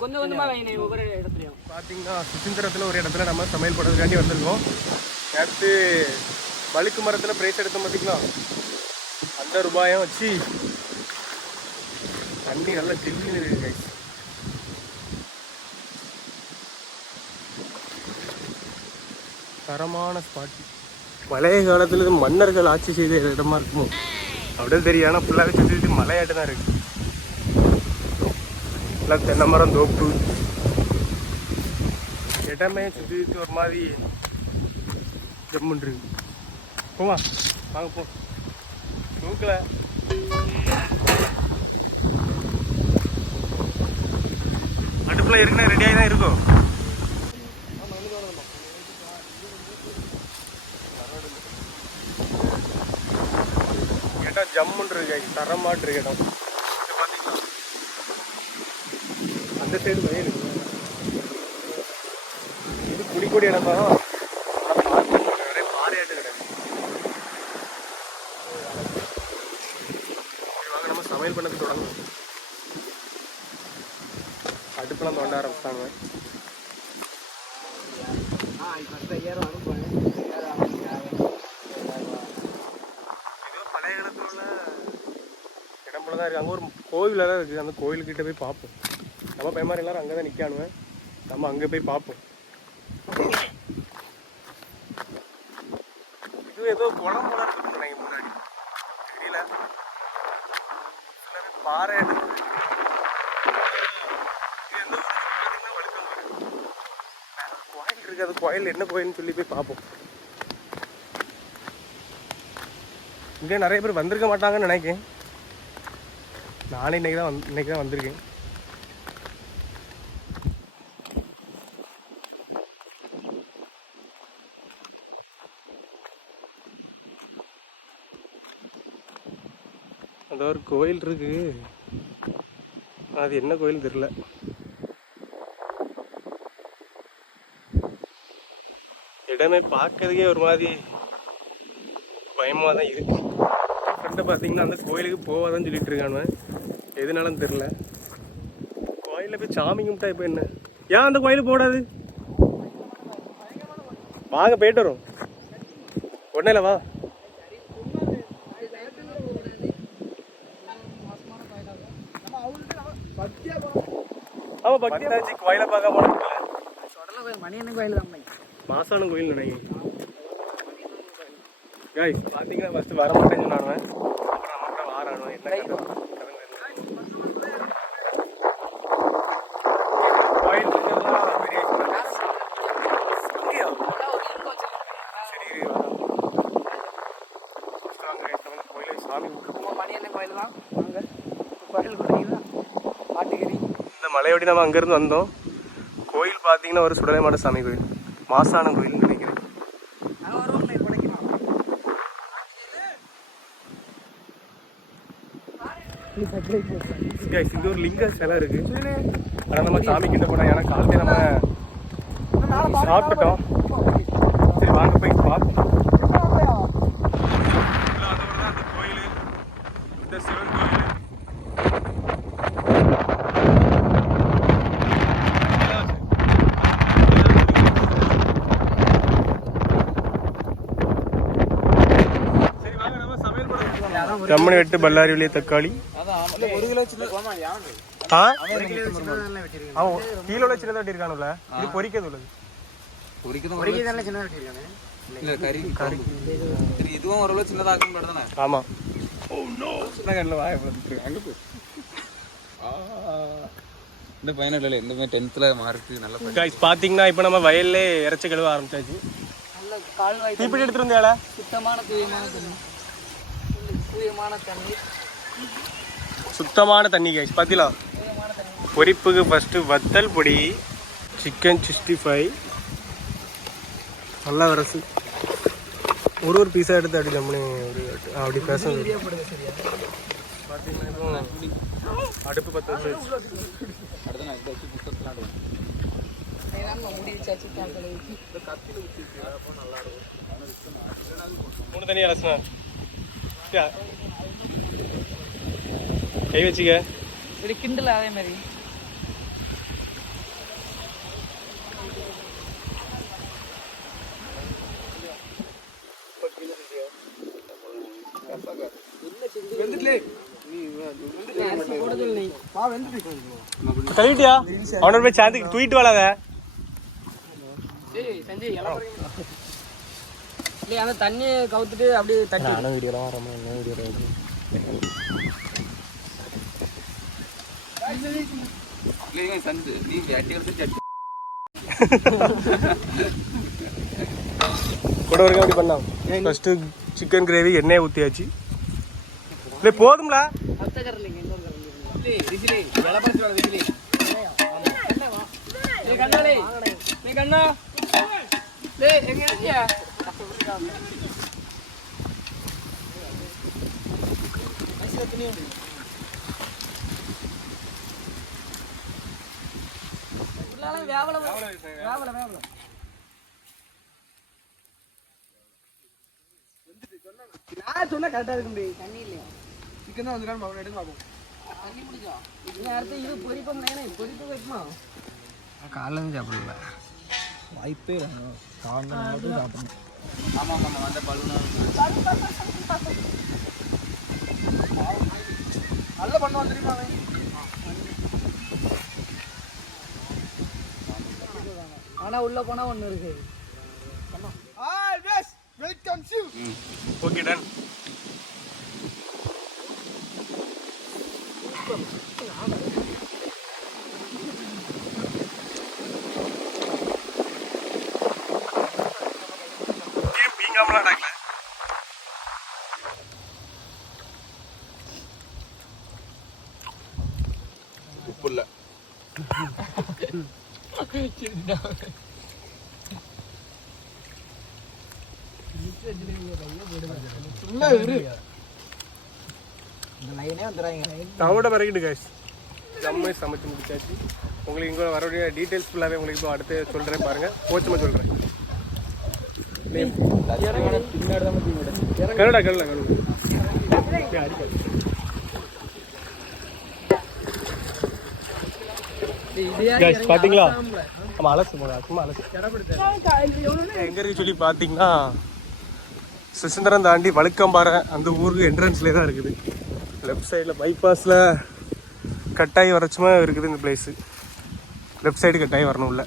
கொஞ்சம் கொஞ்சமாக வைங்க ஒவ்வொரு இடத்துலையும். பார்த்தீங்கன்னா சுசீந்திரத்தில் ஒரு இடத்துல நம்ம சமையல் பண்ணுறதுக்காண்டி வந்திருக்கோம். நேற்று வழுக்கு மரத்தில் ப்ரைஸ் எடுத்தோம் பார்த்தீங்களா, அந்த ரூபாயும் வச்சு தண்ணி நல்லா ஜில்லுன்னு இருக்கு கைஸ். தரமான ஸ்பாட். பழைய காலத்தில் இது மன்னர்கள் ஆட்சி செய்த இடமா இருக்குமோ அப்படியே தெரியும். ஆனால் ஃபுல்லாகவே சுற்றி மலையாட்டு தான் இருக்கு. ஃபுல்லாக தென்னை மரம் தோப்பு இடமே சுற்றி ஒரு மாதிரி ஜம்முன்னு இருக்கு. போவா வாங்க போ. தூக்கல அடுப்புல இருக்குன்னா ரெடியாகி தான் இருக்கும். இடம் ஜம்முன்னு இருக்கு, தரமாட்டு இருக்கு இடம். பார்த்தீங்களா அந்த சைடு வயல், இது குடிக்கொடி இடம் தான். பாறையாட்டு கிடையாது. வாங்க நம்ம சமையல் பண்ணது தொடங்கணும். அடுப்பெல்லாம் தோண்ட ஆரம்பிச்சிட்டாங்க. பழைய இடத்துல உள்ள இடம் போல தான் இருக்குது. அங்கே ஒரு கோவில் தான் இருக்குது. அந்த கோயிலுக்கிட்ட போய் பார்ப்போம். நம்ம பையன்மாரி எல்லாரும் அங்கே தான் நிற்கானுவேன். நம்ம அங்கே போய் பார்ப்போம். இது ஏதோ குளம் போல இருக்குன்னு நினைக்க முன்னாடி தெரியல. பாறை கோயில் இருக்கு. அது கோயில் என்ன கோயில்னு சொல்லி போய் பார்ப்போம். இங்கே நிறைய பேர் வந்திருக்க மாட்டாங்கன்னு நினைக்கிறேன். நானே இன்னைக்கு தான் வந்திருக்கேன். அந்த ஒரு கோயில் இருக்கு. அது என்ன கோயில் தெரியல. இடமே பார்க்கறதுக்கே ஒரு மாதிரி பயமாக தான் இருக்கு. ஃப்ரெண்டை பார்த்தீங்கன்னா அந்த கோயிலுக்கு போவாதான் சொல்லிட்டு இருக்கானுவன். எதுனாலும் தெரில. கோயிலில் போய் சாமி கும்பிட்டா இப்போ என்ன? ஏன் அந்த கோயிலுக்கு போடாது? வாங்க போயிட்டு வரும். உடனே வா. ஆமாம் பக்தியாச்சு கோயிலை பார்க்க போனோம். மணியண்ணன் கோயில் தான் மாசான கோயில் நினைக்கிறேன். கைஸ் பார்த்தீங்கன்னா ஃபஸ்ட்டு வர மாட்டேன்னு சொன்னானுவேன். அப்புறம் நம்ம கூட வாரானுவேன். என்ன கோயில் கோயிலை சாமி மணியண்ணன் கோயில் தான். அங்கே கோயில் கொடுத்தீங்கன்னா மாட்டுக்கறி. இந்த மலையோடி நம்ம அங்கேருந்து வந்தோம். கோயில் பார்த்தீங்கன்னா ஒரு சுடலைமாட சாமி கோயில், மாசான கோயில் நினைக்கிறேன். இங்க ஒரு லிங்க சிலை இருக்கு. ஆனால் நம்ம சாமி கிட்ட போனோம். ஏன்னா காலையில் நம்ம சாப்பிட்டுட்டோம். சரி வாங்க போய் பார்ப்போம். அந்த கோயில், இந்த சிவன் கோயில். கம்மனி வெட்டு பல்லாரி வெளியே தக்காளி. கீழே உள்ள சின்னதா வெட்டி இருக்கானுல. இது பொரிக்கிறது உள்ளது. இதுவும் ஓரளவு சின்னதாக. ஆமா இந்த பையனில் இந்த மாதிரி 10th மார்க்கு நல்ல. கைஸ் பாத்தீங்கன்னா இப்போ நம்ம வயல்ல இறைச்சி கழுவ ஆரம்பிச்சாச்சு. தீப்பிடி எடுத்துட்டு வந்தியால. சுத்தமான தண்ணி, சுத்தமான தண்ணி கைஸ். பாத்தீங்களா பொரிப்புக்கு ஃபர்ஸ்ட் வத்தல் பொடி, சிக்கன் 65 நல்லா வரசு. ஒரு பீஸா எடுத்து அப்படி ஜம்முனி அப்படி பேச. பார்த்தீங்கன்னா அடுப்பு பற்ற வச்சு மூணு தண்ணி அலசுனா கை வச்சுக்க. கிண்டல் அதே மாதிரி கழுவிட்டியா அவனோட போய் சாந்திக்கு தூக்கிட்டு வராத. சஞ்சய் இல்லையா அந்த தண்ணியை கவுத்துட்டு அப்படியே தண்ணி நானும் வீடியோலாம் வரமா என்ன வீடியோ சந்து நீ வேட்டி எடுத்து சட்டி கூட வரைக்கும் அப்படி பண்ணலாம். ஃபஸ்ட்டு சிக்கன் கிரேவி எண்ணெயை ஊற்றியாச்சு. இல்லை போதும்ல நான் சொன்னா கரெக்டா இருக்க முடியும். தண்ணி இல்லையா சிக்கன் தான் வந்துருக்கான்னு பாப்போம். எடுத்து பாப்போம். தண்ணி பிடிச்சா நீ அடுத்து இது பொரிப்போம். பொரிப்பு வைக்குமா காலைல இருந்து சாப்பிடல வாய்ப்பே இல்லை. காலைல மட்டும் சாப்பிடணும். ஆமாம் ஆமாம் அந்த பழுனா நல்ல பண்ணுவான் தெரியுமா? ஆனா உள்ள போனா ஒண்ணு இருக்கு. Okay done. பீங்காமலாம் டாக்கல உப்பு இல்லை. தவிட வரைக்கிட்டு காய்ஸ் ஜம்மை சமைச்சு முடிச்சாச்சு. உங்களுக்கு இங்கே வரக்கூடிய டீட்டெயில்ஸ் ஃபுல்லாகவே உங்களுக்கு இப்போ அடுத்து சொல்கிறேன் பாருங்கள். போச்சுமா சொல்கிறேன். கருடா கருடா கருடா பார்த்தீங்களா? நம்ம அலசு போட சும்மா அலசு எங்கே இருக்கு சொல்லி பார்த்தீங்கன்னா சுசந்திரம் தாண்டி வழுக்கம்பாறை அந்த ஊருக்கு என்ட்ரன்ஸ்லேயே தான் இருக்குது. லெஃப்ட் சைடில் பைபாஸில் கட்டாயி வரச்சுமா இருக்குது இந்த பிளேஸு. லெஃப்ட் சைடு கட்டாயி வரணும் உள்ள.